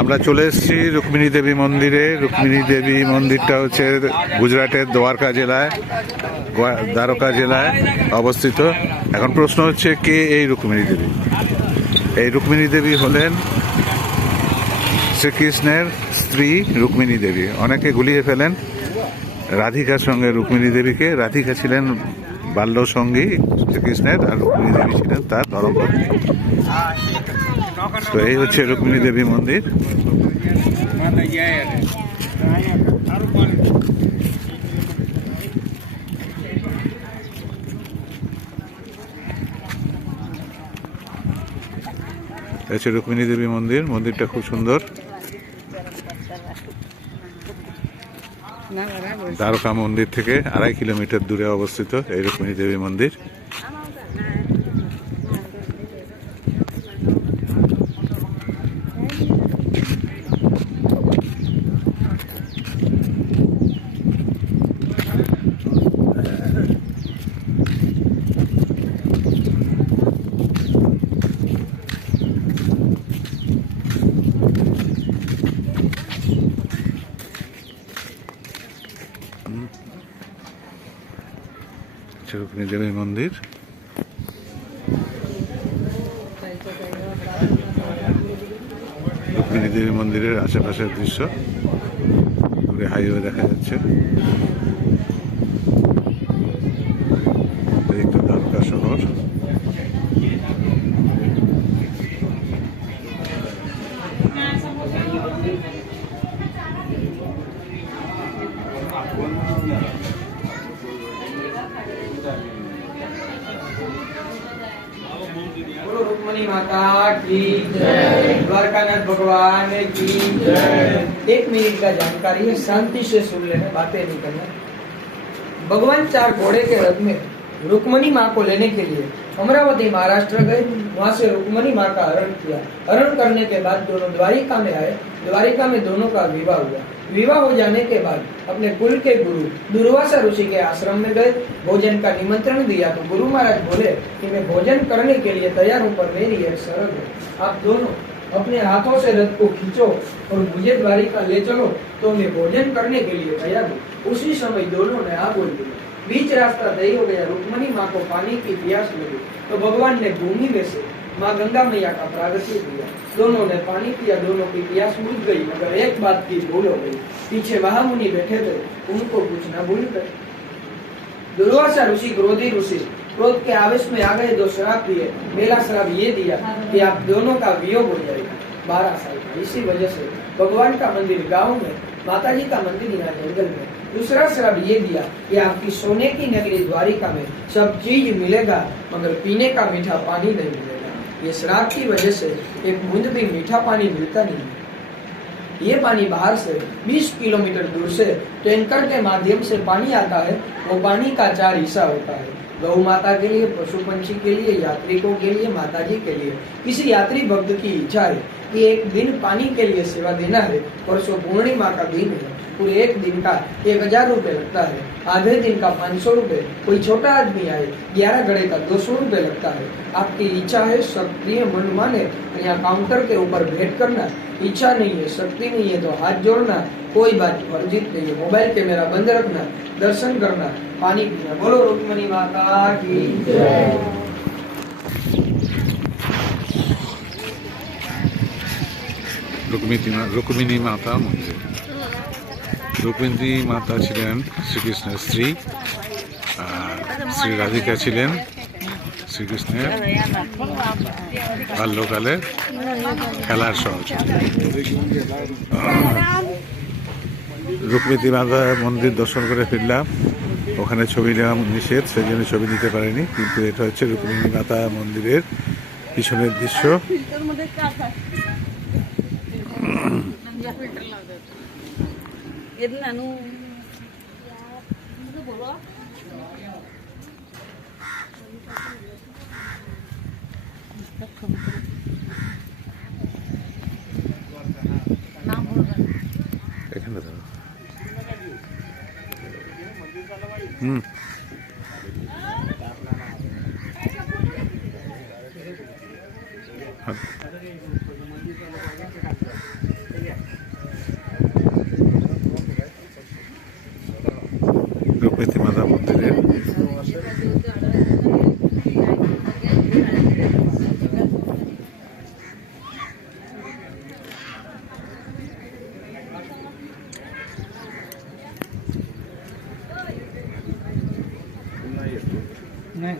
আমরা চলে এসেছি রুক্মিণী দেবী মন্দিরে। রুক্মিণী দেবী মন্দিরটা হচ্ছে গুজরাটের দ্বারকা জেলায়, দ্বারকা জেলায় অবস্থিত। এখন প্রশ্ন হচ্ছে, কে এই রুক্মিণী দেবী? এই রুক্মিণী দেবী হলেন শ্রীকৃষ্ণের স্ত্রী রুক্মিণী দেবী। অনেকে গুলিয়ে ফেলেন রাধিকার সঙ্গে রুক্মিণী দেবীকে। রাধিকা ছিলেন বাল্য সঙ্গী শ্রীকৃষ্ণের, আর রুক্মিণী দেবী ছিলেন তার ধর্মপত্নী। তো এই হচ্ছে রুক্মিণী দেবী মন্দির। হচ্ছে রুক্মিণী দেবী মন্দির। মন্দিরটা খুব সুন্দর। দ্বারকা মন্দির থেকে 2.5 কিলোমিটার দূরে অবস্থিত এই রুক্মিণী দেবী মন্দির। রুক্মিণী দেবী মন্দির। রুক্মিণী দেবী মন্দিরের আশেপাশের দৃশ্য, দূরে হাইওয়ে দেখা যাচ্ছে। দ্বারকা শহর। बोलो रुक्मणी माता की जय, द्वारकानाथ भगवान की जय। 1 मिनट का जानकारी है, शांति से सुन लेना, बातें नहीं करना। भगवान 4 घोड़े के रथ में रुक्मणी माँ को लेने के लिए अमरावती महाराष्ट्र गए। वहाँ से रुक्मणी माँ का हरण किया। हरण करने के बाद दोनों द्वारिका में आए। द्वारिका में दोनों का विवाह हुआ। विवाह हो जाने के बाद अपने कुल के गुरु दुर्वासा ऋषि के आश्रम में गए। भोजन का निमंत्रण दिया तो गुरु महाराज बोले कि मैं भोजन करने के लिए तैयार हूँ, पर मेरी एक शर्त है, आप दोनों अपने हाथों से रथ को खींचो और मुझे द्वारिका ले चलो तो मैं भोजन करने के लिए तैयार हूँ। उसी समय दोनों ने हाँ बोल दिया। बीच रास्ता तय हो गया। रुक्मणी माँ को पानी की प्यास लगी तो भगवान ने भूमि में से माँ गंगा मैया का प्रागट्य किया। दोनों ने पानी पिया, दोनों की प्यास बुझ गई, मगर एक बात की भूल हो गई। पीछे महामुनि बैठे थे, उनको पूछना भूल गए। दुर्वासा ऋषि क्रोधी ऋषि क्रोध के आवेश में आ गए, 2 श्राप दिए। पहला श्राप ये दिया कि आप दोनों का वियोग हो जाएगा 12 साल का। इसी वजह से भगवान का मंदिर गाँव में, माता जी का मंदिर यहाँ जंगल में। दूसरा श्राप ये दिया कि आपकी सोने की नगरी द्वारिका में सब चीज मिलेगा, मगर पीने का मीठा पानी नहीं मिलेगा। ये श्राप की वजह से एक बूंद भी मीठा पानी मिलता नहीं। ये पानी बाहर से 20 किलोमीटर दूर से टैंकर के माध्यम से पानी आता है। वो पानी का 4 हिस्सा होता है, गौ माता के लिए, पशु पंछी के लिए, यात्रिकों के लिए, माता जी के लिए। किसी यात्री भक्त की इच्छा है कि एक दिन पानी के लिए सेवा देना है, परसों पूर्णिमा का दिन है, पूरे एक दिन का 1000 रुपए लगता है, आधे दिन का 500 रुपए। कोई छोटा आदमी आए 11 घड़े का 200 रुपए लगता है। आपकी इच्छा है, सक्रिय मन माने, यहाँ काउंटर के ऊपर भेंट करना। इच्छा नहीं है, शक्ति नहीं है तो हाथ जोड़ना, कोई बात वर्जित नहीं है। मोबाइल कैमरा बंद रखना, दर्शन करना, पानी पीना। बोलो रुक्मणी माता की जय। রুক্মিণী মাতা মন্দির। রুক্মিণী মাতা ছিলেন শ্রীকৃষ্ণের স্ত্রী, আর শ্রী রাধিকা ছিলেন শ্রীকৃষ্ণের বাল্যকালের খেলার সহযোগী। রুক্মিণী মাতা মন্দির দর্শন করে ফিরলাম। ওখানে ছবি নেওয়া নিষেধ, সেই জন্য ছবি নিতে পারিনি। কিন্তু এটা হচ্ছে রুক্মিণী মাতা মন্দিরের পিছনের দৃশ্য। এখানে দাও। প্রকৃতি মাতা মন্দিরের। नहीं